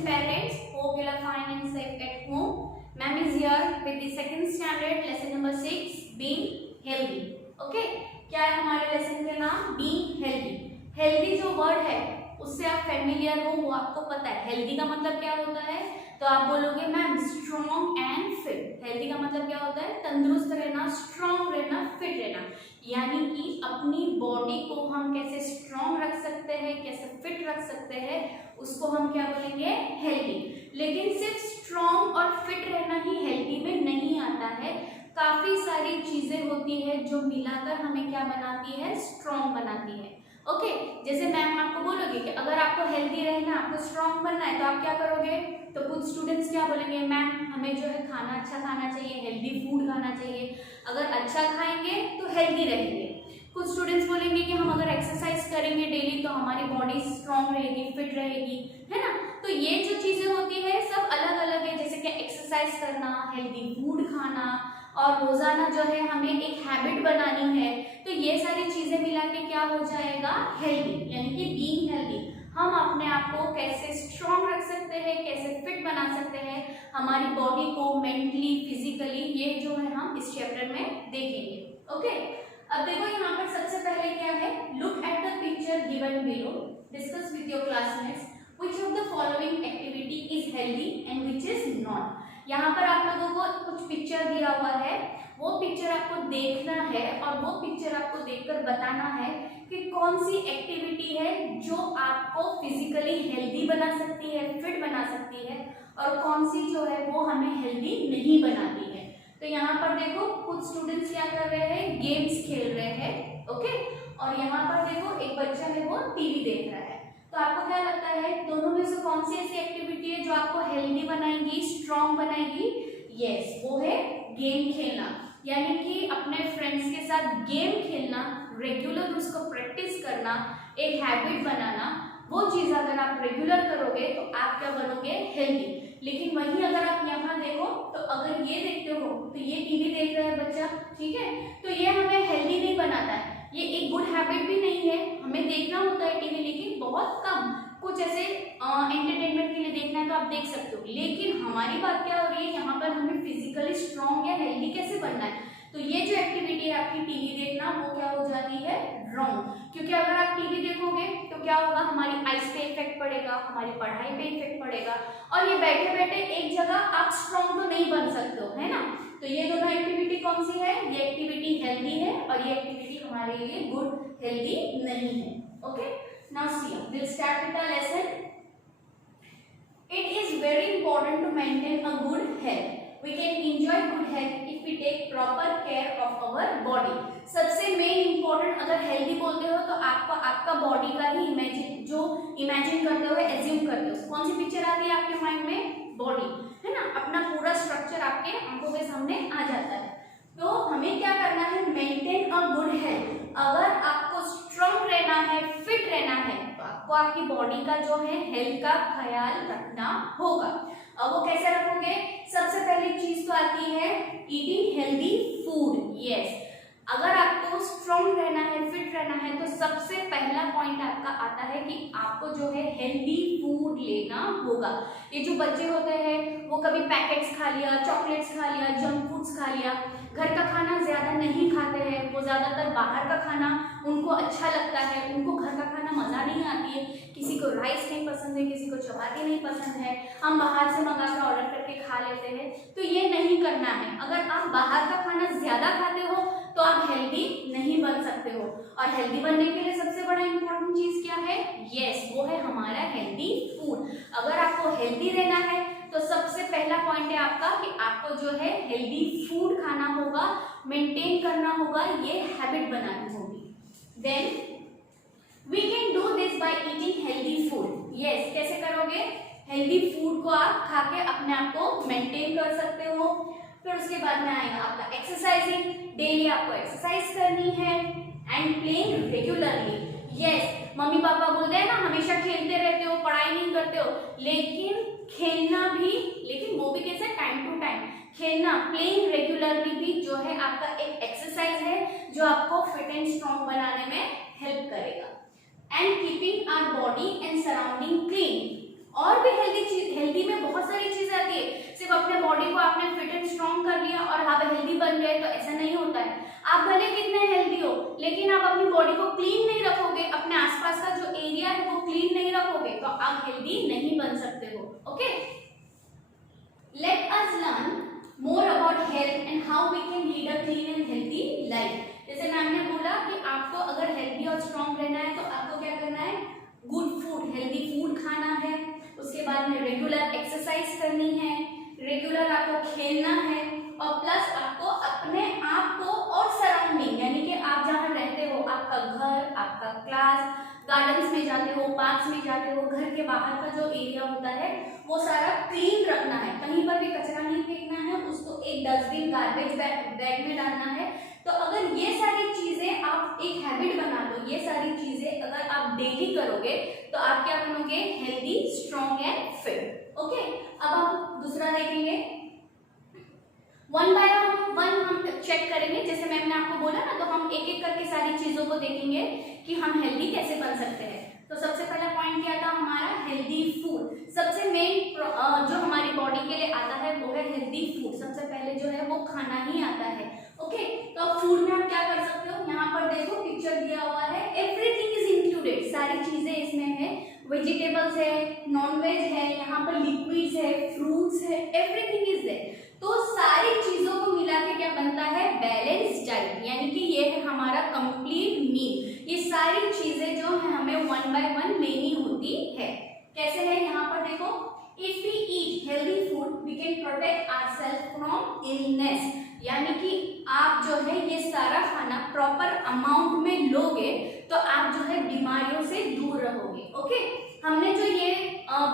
and parents, hope you are fine and safe at home. Ma'am is here with the second standard lesson number 6, being healthy. Okay, क्या है हमारे lesson का नाम? being healthy. healthy जो word है उससे आप फेमिलियर हो, वो आपको पता है. हेल्दी का मतलब क्या होता है? तो आप बोलोगे ma'am strong and fit. Healthy का मतलब क्या होता है? तंदुरुस्त रहना, स्ट्रॉन्ग रहना, फिट रहना. यानी कि अपनी बॉडी को हम कैसे स्ट्रॉन्ग रख सकते हैं, कैसे फिट रख सकते हैं, उसको हम क्या बोलेंगे? हेल्दी. लेकिन सिर्फ स्ट्रॉन्ग और फिट रहना ही हेल्दी में नहीं आता है. काफी सारी चीजें होती है जो मिलाकर हमें क्या बनाती है? स्ट्रॉन्ग बनाती है. ओके, जैसे मैम आपको बोलोगे कि अगर आपको हेल्दी रहना, आपको स्ट्रॉन्ग बनना है तो आप क्या करोगे? तो कुछ स्टूडेंट्स क्या बोलेंगे? मैम हमें जो है खाना अच्छा खाना चाहिए, हेल्दी फूड खाना चाहिए. अगर अच्छा खाएंगे तो हेल्दी रहेंगे. कुछ स्टूडेंट्स बोलेंगे कि हम अगर एक्सरसाइज करेंगे डेली तो हमारी बॉडी स्ट्रॉन्ग रहेगी, फिट रहेगी, है ना. तो ये जो चीजें होती है सब अलग अलग है. जैसे कि एक्सरसाइज करना, हेल्दी फूड खाना और रोजाना जो है हमें एक हैबिट बनानी है. तो ये सारी चीजें मिला के क्या हो जाएगा? हेल्दी. यानी कि बीइंग हेल्दी. हम अपने आप को कैसे स्ट्रॉन्ग रख सकते हैं, कैसे फिट बना सकते हैं, हमारी बॉडी को मेंटली, फिजिकली, ये जो है हम इस चैप्टर में देखेंगे. ओके, अब देखो यहाँ पर सबसे पहले क्या है? Look at the picture given below, discuss with your classmates which of the following activity is healthy and which is not. यहाँ पर आप लोगों को कुछ पिक्चर दिया हुआ है, वो पिक्चर आपको देखना है और वो पिक्चर आपको देखकर बताना है कि कौन सी एक्टिविटी है जो आपको फिजिकली हेल्दी बना सकती है, फिट बना सकती है, और कौन सी जो है वो हमें हेल्दी नहीं बनाती है. तो यहाँ पर देखो कुछ स्टूडेंट्स क्या कर रहे हैं? गेम्स खेल रहे हैं. ओके, और यहाँ पर देखो एक बच्चा है वो टीवी देख रहा है. तो आपको क्या लगता है दोनों में से कौन सी ऐसी एक्टिविटी है जो आपको हेल्दी बनाएगी, स्ट्रॉन्ग बनाएगी? यस, वो है गेम खेलना. यानी कि अपने फ्रेंड्स के साथ गेम खेलना, रेगुलर उसको प्रैक्टिस करना, एक हैबिट बनाना, वो चीज अगर आप रेगुलर करोगे तो आप क्या बनोगे? हेल्दी. लेकिन वही अगर आप यहाँ देखो तो अगर ये देखते हो तो ये टीवी देख रहा है बच्चा, ठीक है, तो ये हमें हेल्दी नहीं बनाता है. ये एक गुड हैबिट भी नहीं है. हमें देखना होता है टीवी, लेकिन बहुत कम. कुछ ऐसे एंटरटेनमेंट के लिए देखना है तो आप देख सकते हो. लेकिन हमारी बात क्या हो रही है यहाँ पर? हमें फिजिकली स्ट्रॉन्ग या हेल्दी कैसे बनना है. तो ये जो एक्टिविटी है आपकी टीवी देखना, वो क्या हो जाती है? रॉन्ग. क्योंकि अगर आप टीवी देखोगे तो क्या होगा? हमारी आइज पे इफेक्ट पड़ेगा, हमारी पढ़ाई पे इफेक्ट पड़ेगा, और ये बैठे बैठे एक जगह आप स्ट्रॉन्ग तो नहीं बन सकते हो, है ना. तो ये दोनों एक्टिविटी कौन सी है? ये एक्टिविटी हेल्दी है और ये एक्टिविटी हमारे लिए गुड, हेल्दी नहीं है. Okay, now see we'll start with the lesson. It is very important to maintain a good health. We can enjoy good health if we take proper care of our body. सबसे main important, अगर healthy बोलते हो तो आपको आपका body का ही imagine करते हो, एज्यूम करते हो. कौन सी पिक्चर आती है आपके माइंड में? बॉडी, है ना. अपना पूरा स्ट्रक्चर आपके आंखों के सामने आ जाता है. तो हमें क्या करना है? Maintain a good health. अगर आपको स्ट्रॉन्ग रहना है, फिट रहना है, तो आपको आपकी बॉडी का जो है हेल्थ का ख्याल रखना होगा. अब वो कैसे रखोगे? सबसे पहली चीज तो आती है ईटिंग हेल्दी फूड. यस, अगर आपको स्ट्रॉन्ग रहना है, फिट रहना है, तो सबसे पहला पॉइंट आपका आता है कि आपको जो है हेल्दी फूड लेना होगा. ये जो बच्चे होते हैं वो कभी पैकेट्स खा लिया, चॉकलेट्स खा लिया, जंक फूड्स खा लिया, घर का खाना ज्यादा नहीं खाते हैं. वो ज्यादातर बाहर का खाना उनको अच्छा लगता है, उनको घर का खाना मजा नहीं आती है. किसी को राइस नहीं पसंद है, किसी को चपाती नहीं पसंद है, हम बाहर से मंगा कर ऑर्डर करके खा लेते हैं. तो ये नहीं करना है. अगर आप बाहर का खाना ज्यादा खाते हो तो आप हेल्दी नहीं बन सकते हो. और हेल्दी बनने के लिए सबसे बड़ा इंपॉर्टेंट चीज क्या है? यस, वो है हमारा हेल्दी फूड. अगर आपको हेल्दी रहना है तो सबसे पहला पॉइंट है आपका कि आपको जो है हेल्दी फूड खाना होगा, मेंटेन करना होगा, ये हैबिट बनानी होगी. Then we can do this by eating healthy food. Yes, कैसे करोगे? हेल्दी फूड को आप खा के अपने आप को मेंटेन कर सकते हो. फिर उसके बाद में आएगा आपका एक्सरसाइजिंग. डेली आपको एक्सरसाइज करनी है. And playing regularly. Yes, mummy papa बोलते हैं ना हमेशा खेलते रहते हो, पढ़ाई नहीं करते हो, लेकिन खेलना भी, लेकिन वो भी कैसे? टाइम टू टाइम खेलना. प्लेइंग रेगुलरली भी जो है आपका एक एक्सरसाइज है जो आपको फिट एंड स्ट्रॉन्ग बनाने में हेल्प करेगा. And keeping our body and surrounding clean. और भी अपने बॉडी को आपने फिट एंड स्ट्रॉन्ग कर लिया और आप हेल्दी बन गए, तो ऐसा नहीं होता है। आप भले कितने हेल्दी हो, लेकिन आप अपनी बॉडी को क्लीन नहीं रखोगे, अपने आसपास का जो एरिया है वो क्लीन नहीं रखोगे, तो आप हेल्दी नहीं बन सकते हो। Okay, let us learn more about health and how we can lead a clean and healthy life. जैसे मैम ने बोला कि आपको अगर हेल्दी और स्ट्रॉन्ग रहना है तो आपको क्या करना है, गुड फूड, हेल्दी फूड खाना है, उसके बाद में रेगुलर एक्सरसाइज करनी है, रेगुलर आपको खेलना है, और प्लस आपको अपने आप को और सराउंडिंग यानी कि आप जहाँ रहते हो, आपका घर, आपका क्लास, गार्डन्स में जाते हो, पार्क्स में जाते हो, घर के बाहर का जो एरिया होता है वो सारा क्लीन रखना है, कहीं पर भी कचरा नहीं फेंकना है, उसको एक डस्टबिन गार्बेज बैग में डालना है। तो अगर ये सारी चीजें आप एक हैबिट बना लो, ये सारी चीजें अगर आप डेली करोगे तो आप क्या बनोगे, healthy, strong and fit. Okay, अब आप दूसरा देखेंगे, वन बाय वन हम चेक करेंगे। जैसे मैम ने आपको बोला ना, तो हम एक एक करके सारी चीजों को देखेंगे कि हम हेल्दी कैसे बन सकते हैं। तो सबसे पहला पॉइंट क्या था हमारा, हेल्दी फूड। सबसे मेन जो हमारी बॉडी के लिए आता है वो है हेल्दी फूड। सबसे पहले जो है वो खाना ही आता है। ओके, तो अब फूड में आप क्या कर सकते हो, यहाँ पर देखो पिक्चर दिया हुआ है, एवरीथिंग इज इंक्लूडेड, सारी चीजें इसमें है, वेजिटेबल्स है, नॉनवेज है, यहाँ पर लिक्विड्स है, फ्रूट्स है, एवरीथिंग इज देयर। तो सारी चीजों को मिला के क्या बनता है, बैलेंस डाइट, यानी कि ये है हमारा कंप्लीट मील। ये सारी चीजें जो है हमें वन बाय वन लेनी होती है। कैसे है, यहाँ पर देखो, if we eat healthy food we can protect ourselves from illness, यानी कि आप जो है ये सारा खाना प्रॉपर अमाउंट में लोगे तो आप जो है बीमारियों से दूर रहोगे। ओके, हमने जो ये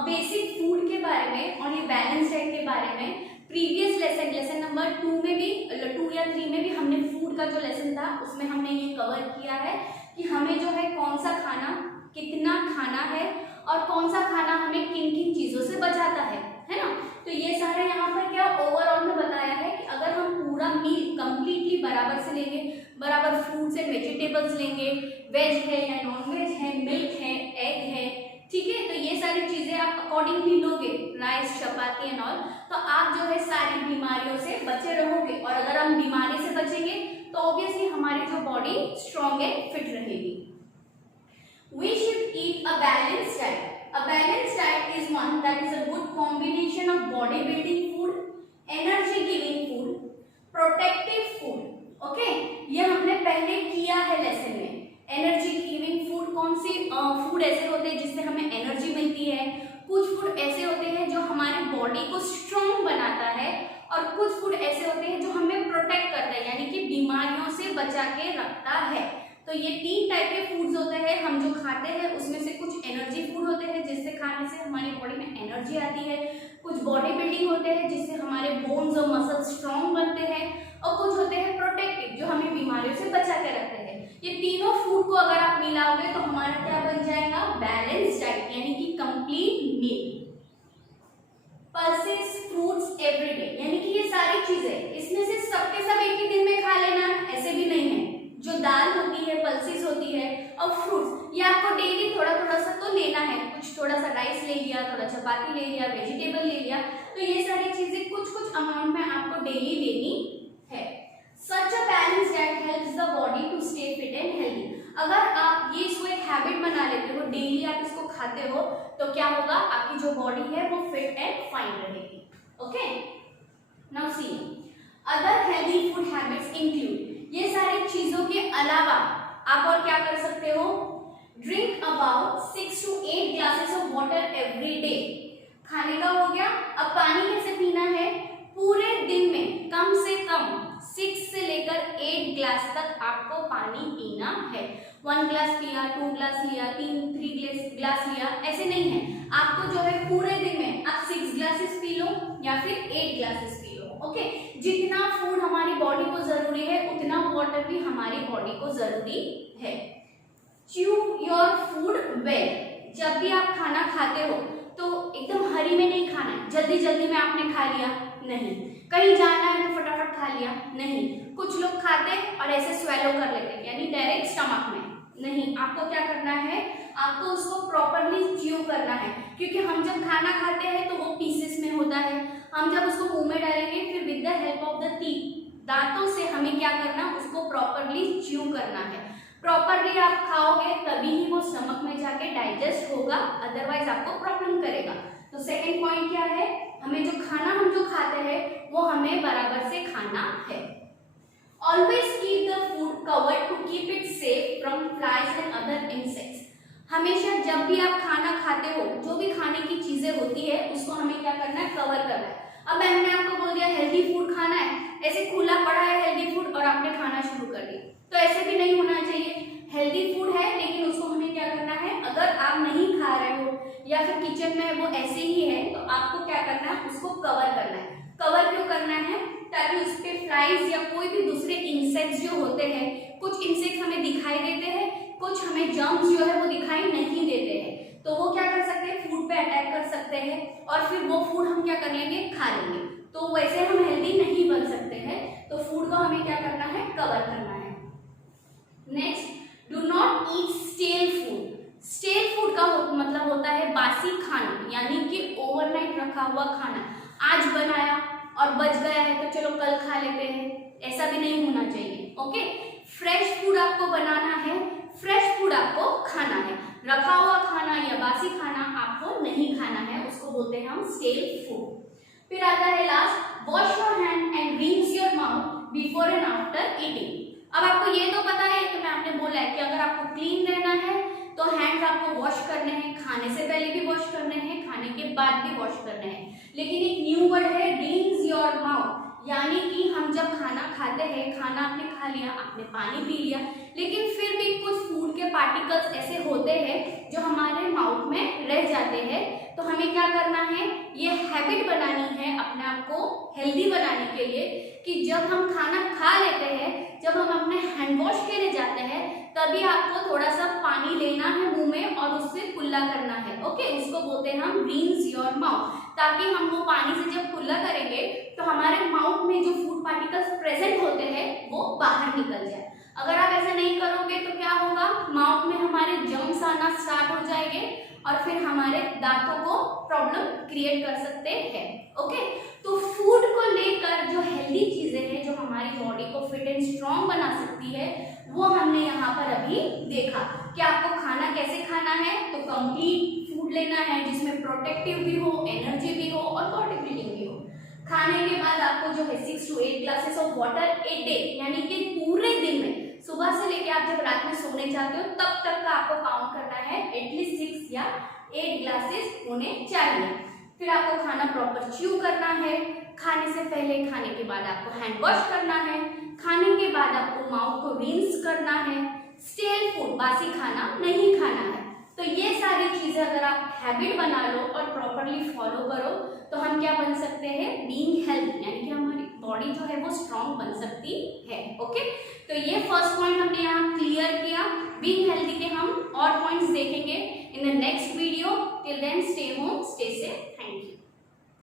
बेसिक फूड के बारे में और ये बैलेंस डाइट के बारे में प्रीवियस लेसन नंबर 2 में भी, 2 या 3 में भी हमने फूड का जो लेसन था उसमें हमने ये कवर किया है कि हमें जो है कौन सा खाना कितना खाना है और कौन सा खाना हमें किन किन चीजों से बचाता है ना। तो ये सारे यहाँ पर क्या ओवरऑल में बताया है कि अगर हम पूरा मील कंप्लीटली बराबर से लेंगे, बराबर फ्रूट्स एंड वेजिटेबल्स लेंगे, वेज है या नॉन वेज है, मिल्क है, एग है, ठीक है, तो ये सारी चीजें आप अकॉर्डिंगली लोगे, राइस, चपाती एंड ऑल, तो आप जो है सारी बीमारियों से बचे रहोगे। और अगर हम बीमारी से बचेंगे तो ऑब्वियसली हमारी जो बॉडी स्ट्रॉन्ग एंड फिट रहेगी। We should eat a balanced diet. A balanced diet is one that is a good combination of body building food, energy giving food, protective food. Okay, ये हमने पहले किया है lesson में। Energy giving food, कौन sea food ऐसे होते हैं जिससे हमें एनर्जी मिलती है, कुछ फूड ऐसे होते हैं जो हमारी बॉडी को स्ट्रॉन्ग बनाता है, और कुछ फूड ऐसे होते हैं जो हमें प्रोटेक्ट करता है, यानी कि बीमारियों से बचा के रखता है। तो ये 3 टाइप के फूड्स होते हैं हम जो खाते हैं, उसमें से कुछ एनर्जी फूड होते हैं जिससे खाने से हमारी बॉडी में एनर्जी आती है, कुछ बॉडी बिल्डिंग होते हैं जिससे हमारे बोन्स और मसल्स स्ट्रॉन्ग बनते हैं, और कुछ होते हैं प्रोटेक्टिव जो हमें बीमारियों से बचा के रखते हैं। ये तीनों फूड को अगर आप मिलाओगे तो हमारा क्या बन जाएगा, बैलेंस डाइट, यानी कि complete meal. Pulses fruits everyday, यानी कि ये सारी चीजें, इसमें से सबके सब एक ही दिन में खा लेना ऐसे भी नहीं है। जो दाल होती है, पल्सेस होती है, और फ्रूट्स, ये आपको डेली थोड़ा थोड़ा सा तो लेना है, कुछ थोड़ा सा राइस ले लिया, थोड़ा चपाती ले लिया, वेजिटेबल ले लिया, तो ये सारी चीजें कुछ कुछ अमाउंट में आपको डेली लेनी है। Such a balanced diet helps the body to stay fit and healthy. अगर आप ये इसको एक हैबिट बना लेते हो, डेली आप इसको खाते हो, तो क्या होगा, आपकी जो बॉडी है वो फिट एंड फाइन रहेगी। Okay, now see other healthy food habits include, ये सारी चीजों के अलावा आप और क्या कर सकते हो, drink about 6 to 8 glasses of water every day. खाने का हो गया, अब पानी कैसे पीना है, पूरे दिन में कम से कम 6 से लेकर 8 ग्लास तक आपको पानी पीना है। 1 ग्लास पिया, 2 ग्लास लिया, 3 ग्लास लिया, ऐसे नहीं है। आपको जो है पूरे दिन में आप 6 ग्लासेस पी लो या फिर 8 ग्लासेस पी लो। ओके, जितना फूड हमारी बॉडी को जरूरी है उतना वाटर भी हमारी बॉडी को जरूरी है। च्यू योर फूड वेल, जब भी आप खाना खाते हो तो एकदम हरी में नहीं खाना है, जल्दी जल्दी में आपने खा लिया नहीं, कहीं जाना है तो फटाफट खा लिया नहीं। कुछ लोग खाते और ऐसे स्वेलो कर लेते हैं, यानी डायरेक्ट स्टमक में नहीं। आपको क्या करना है, आपको उसको प्रॉपरली च्यू करना है, क्योंकि हम जब खाना खाते हैं तो वो पीसेस में होता है, हम जब उसको मुंह में डालेंगे फिर with the help of the teeth, दांतों से हमें क्या करना, उसको प्रॉपरली च्यू करना है। प्रॉपरली आप खाओगे तभी ही वो स्टमक में जाके डाइजेस्ट होगा, अदरवाइज आपको प्रॉब्लम करेगा। तो सेकंड पॉइंट क्या है, हमें जो खाना हम जो खाते हैं वो हमें बराबर से खाना है। Always keep the food covered to keep it safe from flies and other insects. हमेशा जब भी आप खाना खाते हो, जो भी खाने की चीजें होती है उसको हमें क्या करना है, कवर करना है। अब मैंने आपको बोल दिया हेल्दी फूड खाना है, ऐसे खुला पड़ा है हेल्दी फूड और आपने खाना शुरू कर दिया, तो ऐसे भी नहीं होना चाहिए। हेल्दी फूड है लेकिन उसको हमें क्या करना है, अगर आप नहीं खा रहे हो या फिर किचन में वो ऐसे ही है तो आपको क्या करना है, उसको कवर करना है। कवर क्यों करना है, ताकि उस पे फ्लाइज या कोई भी दूसरे इंसेक्ट्स जो होते हैं, कुछ इंसेक्ट्स हमें दिखाई देते हैं, कुछ हमें जर्म्स जो है वो दिखाई नहीं देते हैं, तो वो क्या कर सकते हैं, फूड पे अटैक कर सकते हैं और फिर वो फूड हम क्या कर लेंगे, खा लेंगे। तो वैसे हम हेल्दी नहीं बन सकते हैं, तो फूड को हमें क्या करना है, कवर करना है। Next, do not eat stele food. Stele food का मतलब होता है बासी खाना, यानी कि ओवरनाइट रखा हुआ खाना। आज बनाया और बच गया है तो चलो कल खा लेते हैं, ऐसा भी नहीं होना चाहिए। ओके, फ्रेश फूड आपको बनाना है, फ्रेश फूड आपको खाना है, रखा हुआ खाना या बासी खाना आपको नहीं खाना है, उसको बोलते हैं हम स्टेल फूड। फिर आता है last, wash your hand and rinse your mouth before and after eating. अब आपको ये तो पता है कि आपने बोला है कि अगर आपको क्लीन रहना है तो हैंड्स आपको वॉश करने हैं, खाने से पहले भी वॉश करने हैं, खाने के बाद भी वॉश करने हैं। लेकिन एक न्यू वर्ड है, रिंस योर माउथ, यानी कि हम जब खाना खाते हैं, खाना आपने खा लिया, आपने पानी पी लिया, लेकिन फिर भी कुछ फूड के पार्टिकल्स ऐसे होते हैं जो हमारे माउथ में रह जाते हैं, तो हमें क्या करना है, ये हैबिट बनानी है अपने आप को हेल्दी बनाने के लिए कि जब हम खाना खा लेते हैं, जब हम अपने हैंड वॉश के लिए जाते हैं, तभी आपको थोड़ा सा पानी लेना है मुंह में और उससे कुल्ला करना है। ओके, उसको बोलते हैं हम रिंस योर माउथ, ताकि हम वो पानी से जब कुल्ला करेंगे तो हमारे माउथ में जो फूड पार्टिकल्स प्रेजेंट होते हैं वो बाहर निकल जाए। अगर आप ऐसा नहीं करोगे तो क्या होगा, माउथ में हमारे जर्म्स आना स्टार्ट हो जाएंगे और फिर हमारे दांतों को प्रॉब्लम क्रिएट कर सकते हैं। ओके, तो फूड को लेकर जो हेल्दी चीजें हैं जो हमारी बॉडी को फिट एंड स्ट्रॉन्ग बना सकती है, वो हमने यहाँ पर अभी देखा कि आपको खाना कैसे खाना है। तो कंप्लीट फूड लेना है जिसमें प्रोटेक्टिव भी हो, एनर्जी भी हो और बॉडी बिल्डिंग भी हो। खाने के बाद आपको जो है 6 to 8 glasses of water a day, यानी कि पूरे दिन में सुबह से लेकर आप जब रात में सोने जाते हो तब तक का आपको काउंट करना है, एटलीस्ट 6 या 8 ग्लासेस होने चाहिए। फिर आपको खाना प्रॉपर च्यू करना है, खाने से पहले, खाने के बाद आपको हैंड वॉश करना है, खाने के बाद आपको माउथ को रिंस करना है, स्टेल फूड बासी खाना नहीं खाना है। तो ये सारी चीजें अगर आप हैबिट बना लो और प्रॉपरली फॉलो करो तो हम क्या बन सकते हैं, बीइंग हेल्दी, यानी कि हमारी बॉडी जो है वो स्ट्रॉन्ग बन सकती है। ओके, तो ये फर्स्ट पॉइंट हमने